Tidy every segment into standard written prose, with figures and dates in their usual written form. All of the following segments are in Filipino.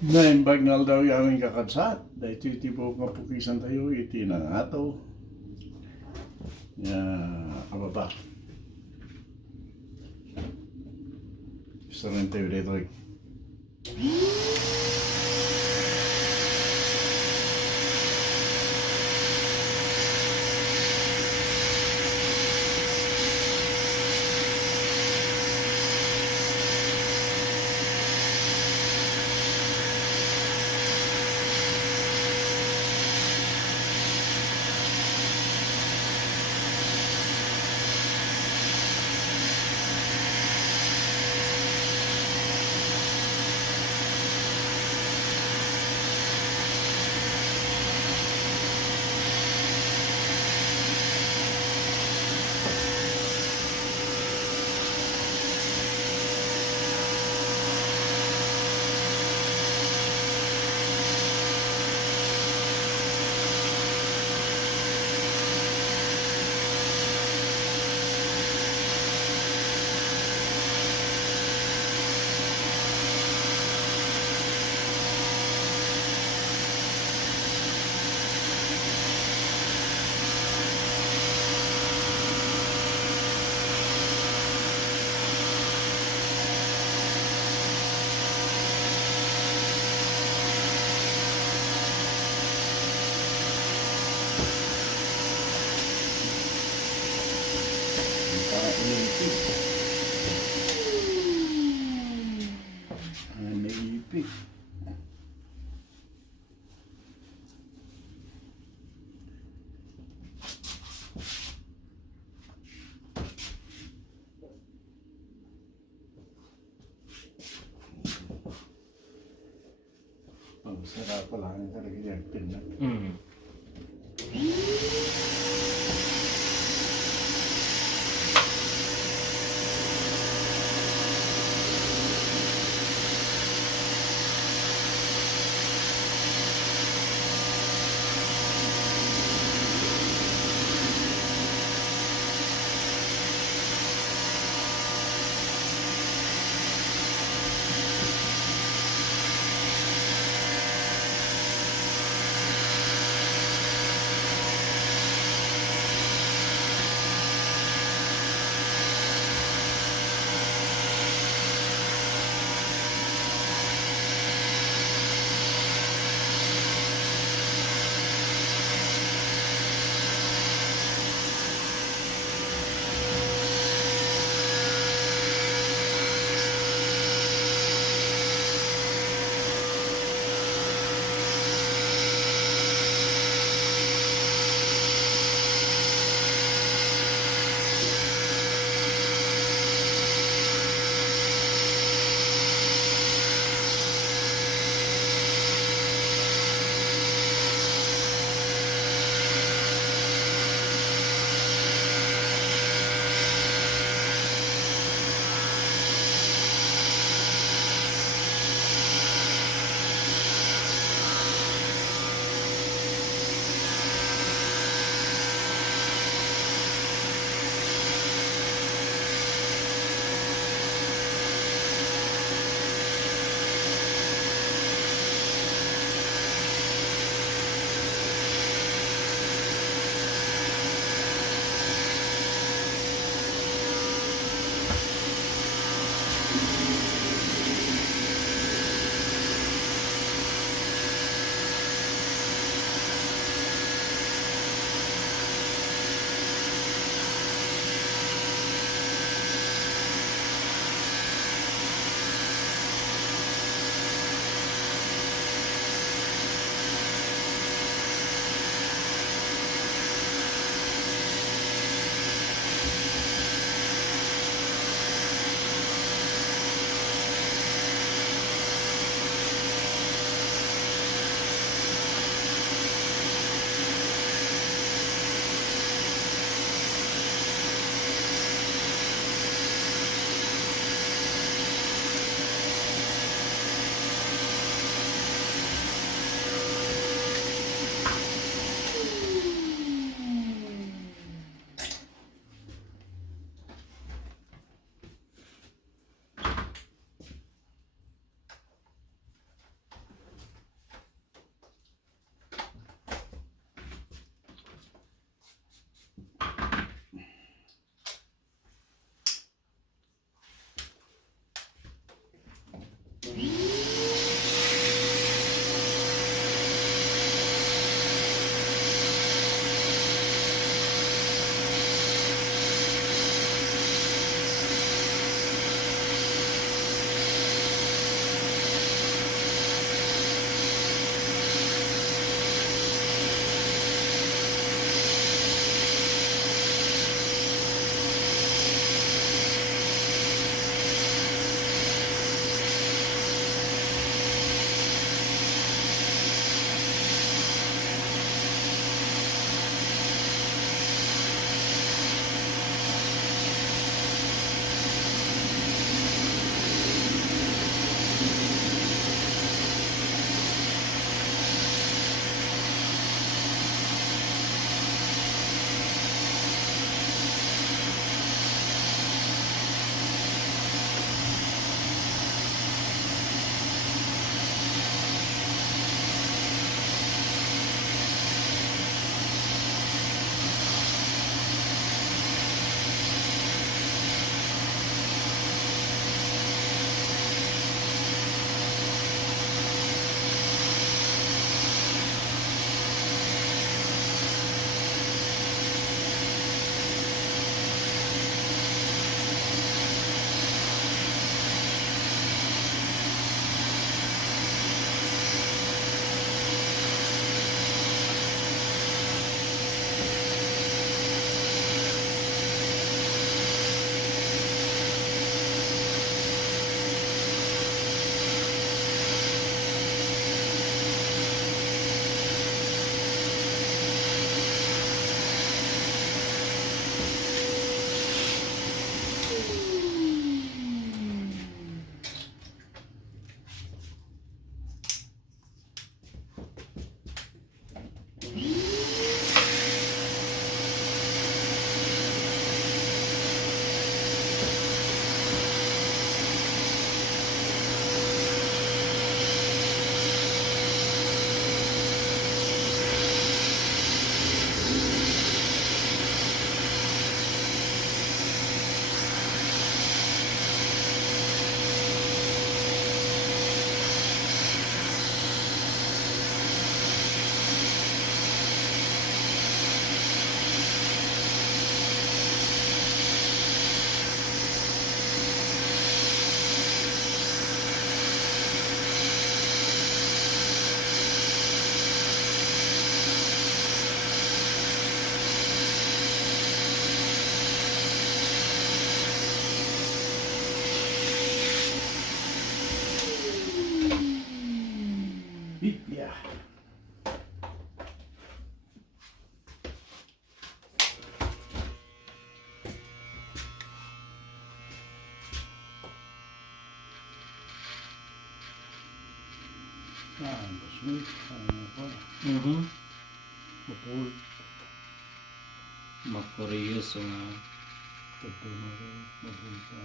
Naimbag daw yung kakatsat. Dahil iti po kapukisan tayo, iti na nga to. Ya, apa ba? Gusto rin tayo dito. Naipit. Ang sarap pala ang talaga yung pinak. Yeah. Basmit, apa? Pupul, Makuriyos nga. pagpumari, mabulta.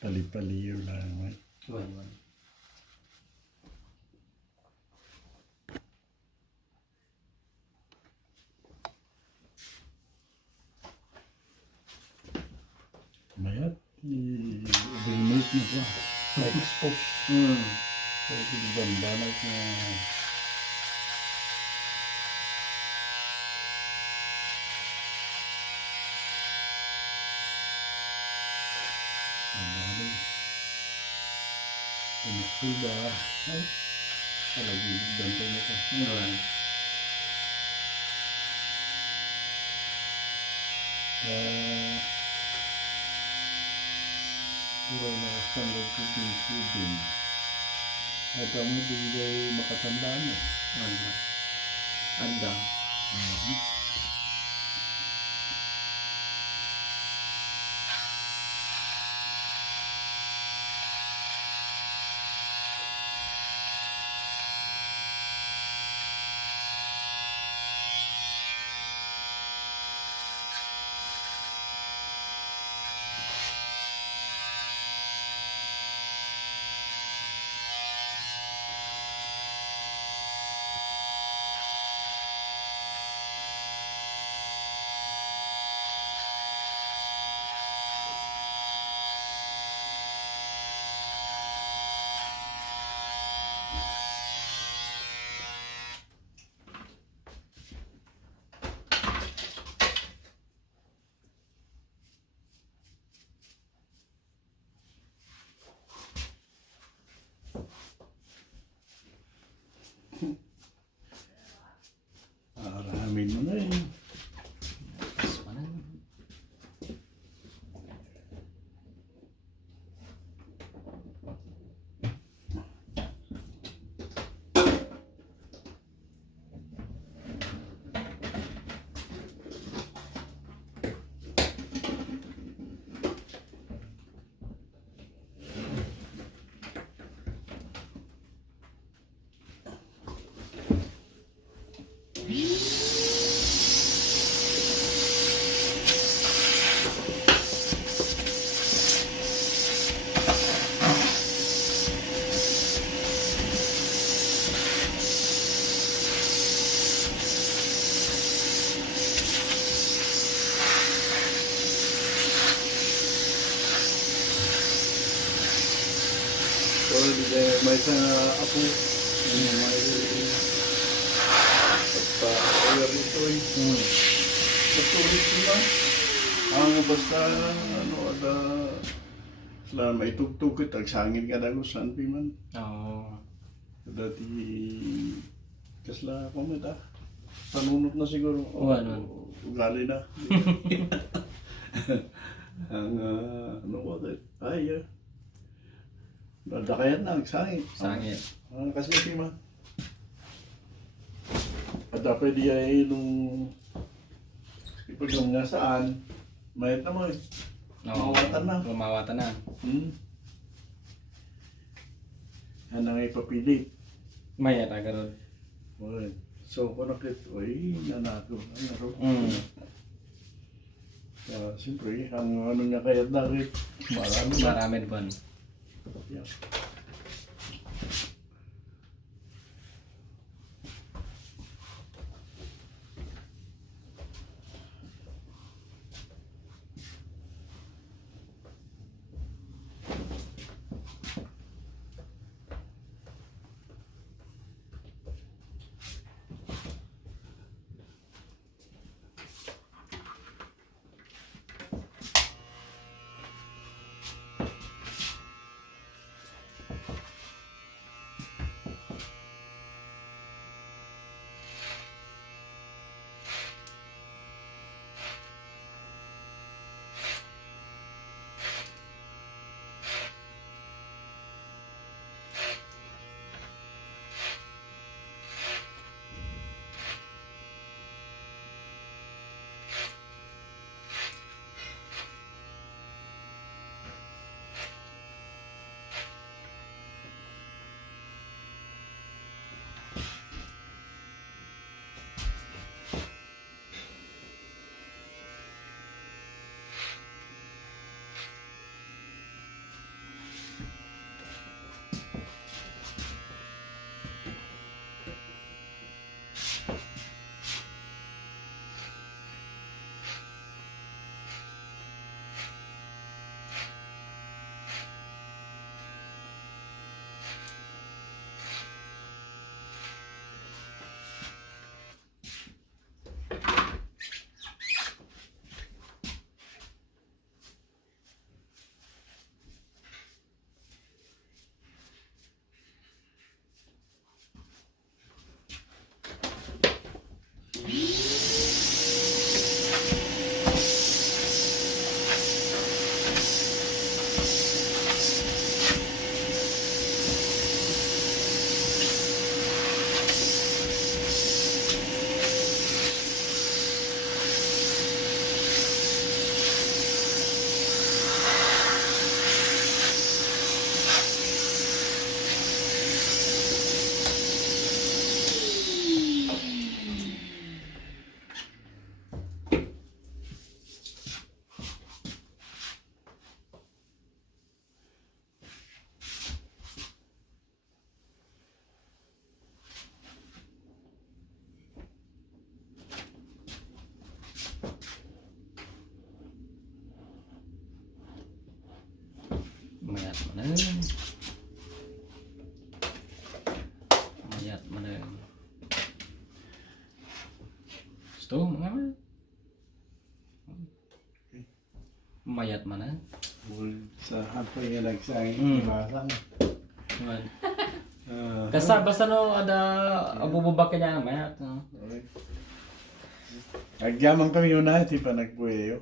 Pali-paliw lang. Iwan. Mayat, i-overnight na po. Na-expose. Pwede banbanat na banbanat. Pinagsuba. Ay, palagi ganito na po. Iwan. Buhay na standard tubig. At ang hindi makatandaan eh. Anda. Amin mo na eh. Yes, mana? So, may isang apo. May pagpa-aware ito eh. Pagtulit sila. Ang basta, ano, ada sila may tugtugit, agsangin ka na ko saan pi man. Oo. Dati, kasla ako mita. Panunot na siguro. Oo, ano. Ugali na. Ang, ano ko, ay, nadakayan na, agsangin. Sangit. Kasi si ma. At dapat di ay nung ipagong nga saan, mayat na mo eh. Oo. Mawatan na. Mawatan na. Yan ang ipapilit. Maya ta karon. Oy. So, kung nakit, oy, nanato. Ano, siyempre, ang ano nga kaya nakit, marami na. Marami ban. Yeah. Mayat mana? Mayat mana? Gusto mo nga? Mayat mana? Sa hapon yung nagsangin, ibasang. Man. Kasa basta no ada abububak kanya mayat. No? Okay. Agyaman kami yun na, di pa nagpuyo.